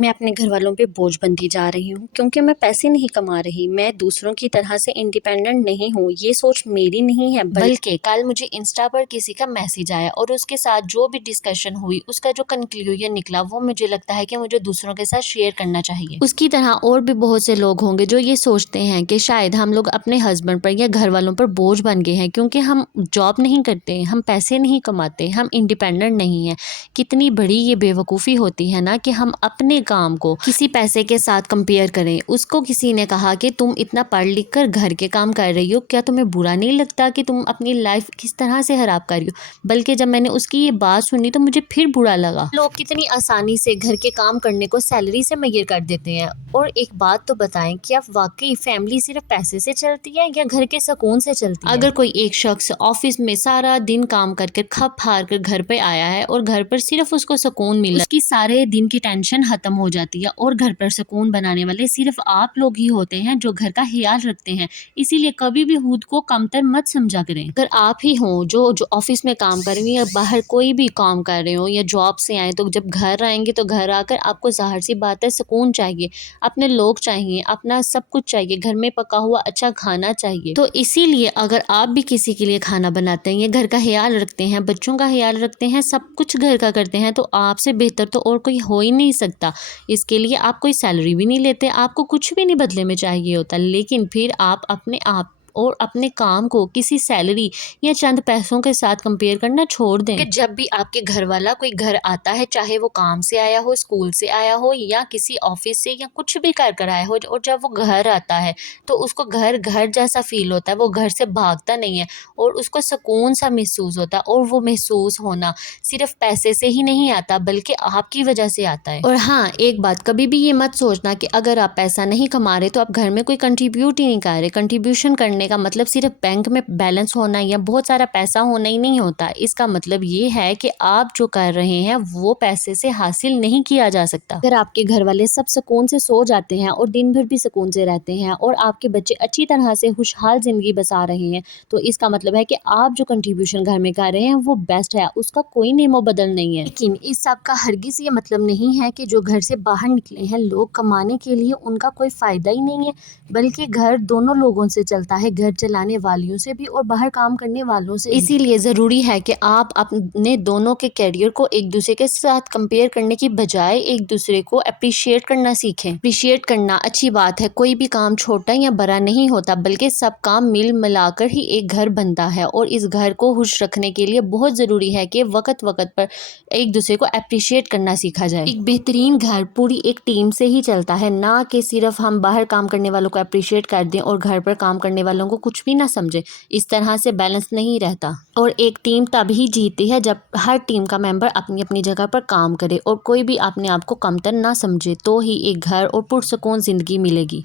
میں اپنے گھر والوں پہ بوجھ بنتی جا رہی ہوں کیونکہ میں پیسے نہیں کما رہی، میں دوسروں کی طرح سے انڈیپینڈنٹ نہیں ہوں۔ یہ سوچ میری نہیں ہے، بلکہ کل مجھے انسٹا پر کسی کا میسج آیا اور اس کے ساتھ جو بھی ڈسکشن ہوئی، اس کا جو کنکلوژن نکلا، وہ مجھے لگتا ہے کہ مجھے دوسروں کے ساتھ شیئر کرنا چاہیے۔ اس کی طرح اور بھی بہت سے لوگ ہوں گے جو یہ سوچتے ہیں کہ شاید ہم لوگ اپنے ہسبینڈ پر یا گھر والوں پر بوجھ بن گئے ہیں کیونکہ ہم جاب نہیں کرتے، ہم پیسے نہیں کماتے، ہم انڈیپینڈنٹ نہیں ہیں۔ کتنی بڑی یہ بے وقوفی ہوتی ہے نا کہ ہم اپنے کام کو کسی پیسے کے ساتھ کمپیئر کریں۔ اس کو کسی نے کہا کہ تم اتنا پڑھ لکھ کر گھر کے کام کر رہی ہو، کیا تمہیں برا نہیں لگتا کہ تم اپنی لائف کس طرح سے خراب کر رہی ہو؟ بلکہ جب میں نے اس کی یہ بات سنی تو مجھے پھر برا لگا۔ لوگ کتنی آسانی سے گھر کے کام کرنے کو سیلری سے میئر کر دیتے ہیں۔ اور ایک بات تو بتائیں، کیا واقعی فیملی صرف پیسے سے چلتی ہے یا گھر کے سکون سے چلتی ہے؟ اگر کوئی ایک شخص آفس میں سارا دن کام کر کے کھپ ہار کر گھر پہ آیا ہے اور گھر پر صرف اس کو سکون ملا، اس کی سارے دن کی ٹینشن ختم ہو جاتی ہے، اور گھر پر سکون بنانے والے صرف آپ لوگ ہی ہوتے ہیں جو گھر کا خیال رکھتے ہیں۔ اسی لیے کبھی بھی خود کو کمتر مت سمجھا کریں۔ اگر آپ ہی ہوں جو آفس میں کام کر رہی ہیں یا باہر کوئی بھی کام کر رہے ہوں یا جاب سے آئیں، تو جب گھر آئیں گے تو گھر آ کر آپ کو ظاہر سی بات ہے سکون چاہیے، اپنے لوگ چاہیے، اپنا سب کچھ چاہیے، گھر میں پکا ہوا اچھا کھانا چاہیے۔ تو اسی لیے اگر آپ بھی کسی کے لیے کھانا بناتے ہیں یا گھر کا خیال رکھتے ہیں، بچوں کا خیال رکھتے ہیں، سب کچھ گھر کا کرتے ہیں، تو آپ سے بہتر تو اور کوئی ہو ہی نہیں سکتا۔ اس کے لیے آپ کوئی سیلری بھی نہیں لیتے، آپ کو کچھ بھی نہیں بدلے میں چاہیے ہوتا، لیکن پھر آپ اپنے آپ اور اپنے کام کو کسی سیلری یا چند پیسوں کے ساتھ کمپیئر کرنا چھوڑ دیں۔ کہ جب بھی آپ کے گھر والا کوئی گھر آتا ہے، چاہے وہ کام سے آیا ہو، اسکول سے آیا ہو یا کسی آفس سے یا کچھ بھی کر آیا ہو، اور جب وہ گھر آتا ہے تو اس کو گھر جیسا فیل ہوتا ہے، وہ گھر سے بھاگتا نہیں ہے اور اس کو سکون سا محسوس ہوتا ہے۔ اور وہ محسوس ہونا صرف پیسے سے ہی نہیں آتا بلکہ آپ کی وجہ سے آتا ہے۔ اور ہاں، ایک بات کبھی بھی یہ مت سوچنا کہ اگر آپ پیسہ نہیں کما رہے تو آپ گھر میں کوئی کنٹریبیوٹ ہی نہیں کر رہے۔ کنٹریبیوشن کرنے کا مطلب صرف بینک میں بیلنس ہونا یا بہت سارا پیسہ ہونا ہی نہیں ہوتا۔ اس کا مطلب یہ ہے کہ آپ جو کر رہے ہیں وہ پیسے سے حاصل نہیں کیا جا سکتا۔ اگر آپ کے گھر والے سب سکون سے سو جاتے ہیں اور دن بھر بھی سکون سے رہتے ہیں اور آپ کے بچے اچھی طرح سے خوشحال زندگی بسا رہے ہیں، تو اس کا مطلب ہے کہ آپ جو کنٹریبیوشن گھر میں کر رہے ہیں وہ بیسٹ ہے، اس کا کوئی نیم و بدل نہیں ہے۔ لیکن اس سب کا ہرگز یہ مطلب نہیں ہے کہ جو گھر سے باہر نکلے ہیں لوگ کمانے کے لیے، ان کا کوئی فائدہ ہی نہیں ہے، بلکہ گھر دونوں لوگوں سے چلتا ہے، گھر چلانے والیوں سے بھی اور باہر کام کرنے والوں سے۔ اسی لیے ضروری ہے کہ آپ اپنے دونوں کے کیریئر کو ایک دوسرے کے ساتھ کمپیئر کرنے کی بجائے ایک دوسرے کو اپریشیٹ کرنا سیکھیں۔ اپریشیٹ کرنا اچھی بات ہے، کوئی بھی کام چھوٹا یا بڑا نہیں ہوتا، بلکہ سب کام ملا کر ہی ایک گھر بنتا ہے، اور اس گھر کو خوش رکھنے کے لیے بہت ضروری ہے کہ وقت پر ایک دوسرے کو اپریشیٹ کرنا سیکھا جائے۔ ایک بہترین گھر پوری ایک ٹیم سے ہی چلتا ہے، نہ کہ صرف ہم باہر کام کرنے والوں کو اپریشیٹ کر دیں اور گھر پر کام کرنے والوں کو کچھ بھی نہ سمجھیں۔ اس طرح سے بیلنس نہیں رہتا، اور ایک ٹیم تب ہی جیتی ہے جب ہر ٹیم کا ممبر اپنی اپنی جگہ پر کام کرے اور کوئی بھی اپنے آپ کو کمتر نہ سمجھے، تو ہی ایک گھر اور پرسکون زندگی ملے گی۔